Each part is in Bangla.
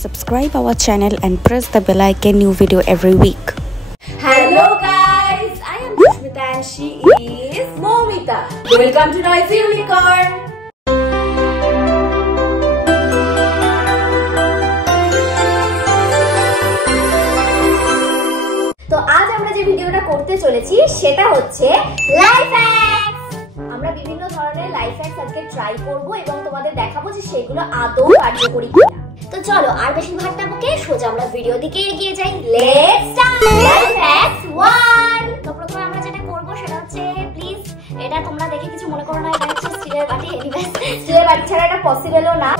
Subscribe our channel and press the bell icon. New video every week. Hello guys, I am Pushmita and she is Momita. Welcome to Noisy Unicorn. তো আজ আমরা যে ভিডিওটা করতে চলেছি সেটা হচ্ছে লাইফ হ্যাকস। আমরা বিভিন্ন ধরনের লাইফ হ্যাকস আজকে ট্রাই করব এবং তোমাদের দেখাবো যে সেগুলো আদৌ কার্যকরী কিনা। তো চলো আর বেশি ভাট্টা বকে সোজা আমরা ভিডিও দিকে এগিয়ে যাই। Let's start life hacks 1। তো প্রথমে আমরা যেটা করব সেটা হচ্ছে প্লিজ এটা তোমরা দেখে কিছু মনে করো না, এটা হচ্ছে স্টিলের বাটি। এনিওয়েজ স্টিলের বাটি ছাড়া এটা পসিবলও না।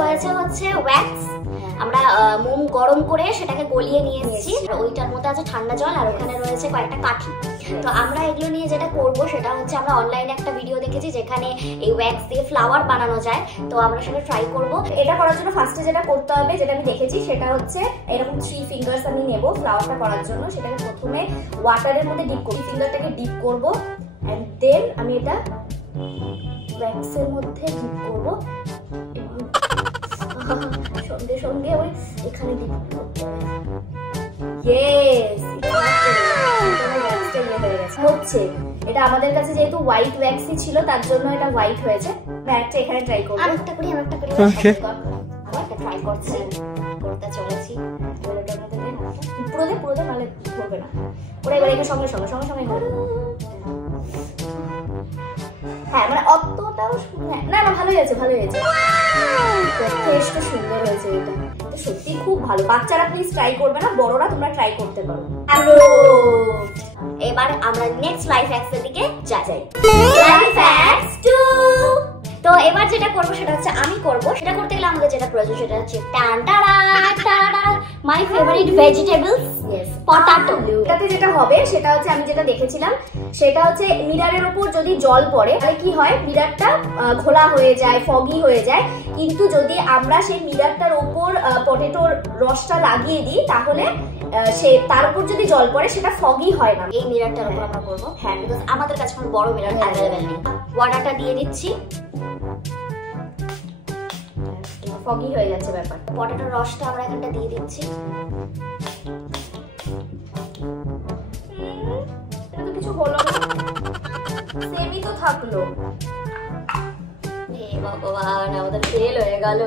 হচ্ছে ওয়্যাক্স। আমরা মোম গরম করে সেটাকে গলিয়ে নিয়ে এসেছি, ওইটার মধ্যে আছে ঠান্ডা জল আর ওখানে রয়েছে কয়েকটা কাঠি। তো আমরা এগুলো নিয়ে যেটা করব সেটা হচ্ছে আমরা অনলাইনে একটা ভিডিও দেখেছি যেখানে এই ওয়্যাক্স দিয়ে ফ্লাওয়ার বানানো যায়, তো আমরা সেটা ট্রাই করব। এটা করার জন্য ফার্স্টে যেটা করতে হবে, যেটা আমি দেখেছি সেটা হচ্ছে এরকম 3 ফিঙ্গার্স আমি নেব ফ্লাওয়ারটা করার জন্য। সেটাকে প্রথমে ওয়াটারের মধ্যে ডিপ করব, ফিঙ্গারটাকে ডিপ করব এন্ড দেন আমি এটা ওয়্যাক্সের মধ্যে ডিপ করব। সঙ্গে সঙ্গে ওই এখানে ডিপ করতে হবে। ইয়েস, হচ্ছে এটা আমাদের কাছে যেহেতু হোয়াইট ওয়্যাক্সই ছিল তার জন্য এটা হোয়াইট হয়েছে। একটা এখানে ট্রাই করব, আরেকটা করি আবার একটা ট্রাই করছি, করতে চলেছি। পুরো দে নালে করবে না ওরা, এবার এখানে সঙ্গে সঙ্গে হবে। হ্যাঁ মানে অতটাও না না, ভালো হয়েছে যথেষ্ট সুন্দর হয়েছে। এটা সত্যি খুব ভালো। বাচ্চারা প্লিজ ট্রাই করবে না, বড়রা তোমরা ট্রাই করতে পারো। এবার আমরা নেক্সট লাইফ হ্যাকস এর দিকে যাই। Life hacks 2। তো এবার যেটা করব সেটা হচ্ছে আমি করব। সেটা করতে গেলে আমাদের যেটা প্রয়োজন সেটা হচ্ছে মাই ফেভারিট ভেজিটেবলস, পটাটো। এটাতে যেটা হবে সেটা হচ্ছে আমি যেটা দেখেছিলাম সেটা হচ্ছে মিরারের উপর যদি জল পড়ে তাহলে কি হয়, মিরারটা ঘোলা হয়ে যায়, ফগি হয়ে যায়। কিন্তু যদি আমরা সেই মিরারটার উপর পটেটোর রসটা লাগিয়ে দিই তাহলে সে তার উপর যদি জল পড়ে সেটা ফগি হয় না। এই মিরারটার উপর আমরা করব। হ্যাঁ, বিকজ আমাদের কাছে কোনো বড় মিরার অ্যাভেলেবল নেই। ওয়াটারটা দিয়ে দিচ্ছি, ফগি হয়ে যাচ্ছে ব্যাপার। পটেটোর রসটা আমরা এখানটা দিয়ে দিচ্ছি। এটা তো কিছু হলো না, সেমই তো থাকলো। ভগবান, আমাদের ফেল হয়ে গেল।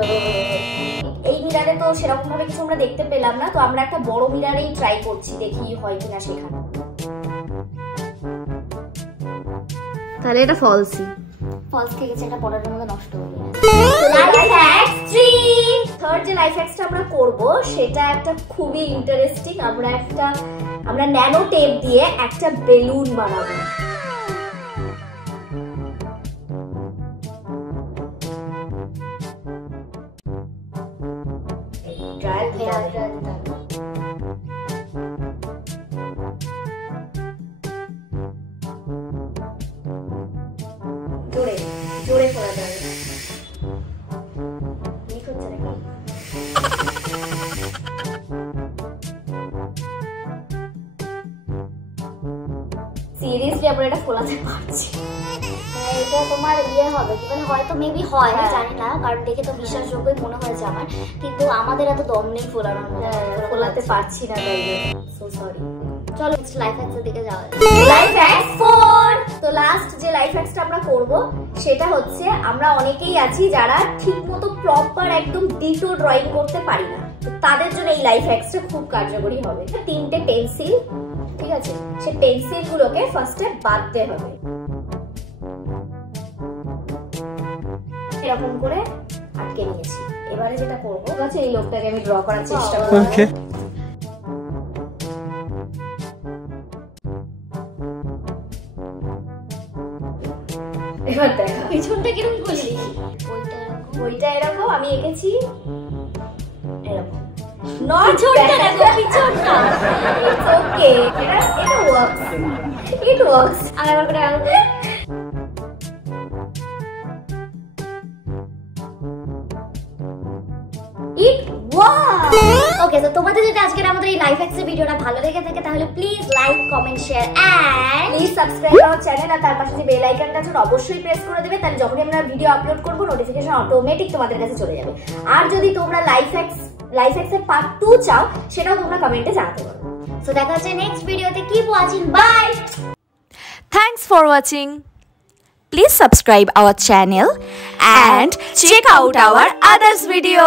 এই মিরারে তো সেরকম ভাবে কিছু আমরা দেখতে পেলাম না, তো আমরা একটা বড় মিরারেই ট্রাই করছি, দেখি হয় কিনা সেখানে। তাহলে এটা ফলসি থেকে গেছে, এটা পড়ার মধ্যে নষ্ট হয়ে গেছে। Life hacks 3। থার্ড যে লাইফ হ্যাকসটা আমরা করব সেটা একটা খুবই ইন্টারেস্টিং। আমরা ন্যানো টেপ দিয়ে একটা বেলুন বানাবো। জোরে ফোলা যাবে। সিরিয়াসলি আমরা এটা ফোলাতে পারছি। এটা তোমার ইয়ে হবে কি মানে, হয়তো মেবি হয়, জানি না, কারণ দেখে তো বিশ্বাসযোগ্যই মনে হয়েছে আমার, কিন্তু আমাদের এত দম নেই ফোলানোর, ফোলাতে পারছি না, তাই সো সরি। চলো লাইফ হ্যাকস এর দিকে যাওয়া যাক। Life hacks 4। তো লাস্ট যে লাইফ হ্যাকসটা আমরা করব সেটা হচ্ছে আমরা অনেকেই আছি যারা ঠিকমতো প্রপার একদম ডিটো ড্রয়িং করতে পারি না, তো তাদের জন্য এই লাইফ হ্যাকসটা খুব কার্যকরী হবে। 3টে পেন্সিল, ঠিক আছে, সেই পেন্সিল গুলোকে ফার্স্টে বাঁধতে হবে এরকম করে আটকে নিয়েছি। এবারে যেটা করবো আছে এই লোকটাকে আমি ড্র করার চেষ্টা করব। এবার দেখা পিছনটা কিরকম করলি। ওইটা এরকম আমি এঁকেছি, এরকম নট ছোটটা দেখো পিছনটা। ইটস ওকে, এটা ওয়ার্কস, ইট ওয়ার্কস। আবার করে ইট ওয়ার্কস। ওকে, তো তোমাদের যদি আজকের আমাদের এই লাইফ হ্যাকস এর ভিডিওটা ভালো লেগে থাকে তাহলে please like, comment, share and please subscribe our channel. আর তার পাশে যে বেল আইকনটা আছে অবশ্যই প্রেস করে দেবে, তাহলে যখনই আমরা ভিডিও আপলোড করব নোটিফিকেশন অটোমেটিক তোমাদের কাছে চলে যাবে। আর যদি তোমরা লাইফ হ্যাকস লাইফ হ্যাকস এর পার্ট 2 চাও সেটাও তোমরা কমেন্টে জানাতে পারো। সো দেখা হচ্ছে নেক্সট ভিডিওতে। Keep watching, bye. Thanks for watching. Please subscribe our channel and check out our others video.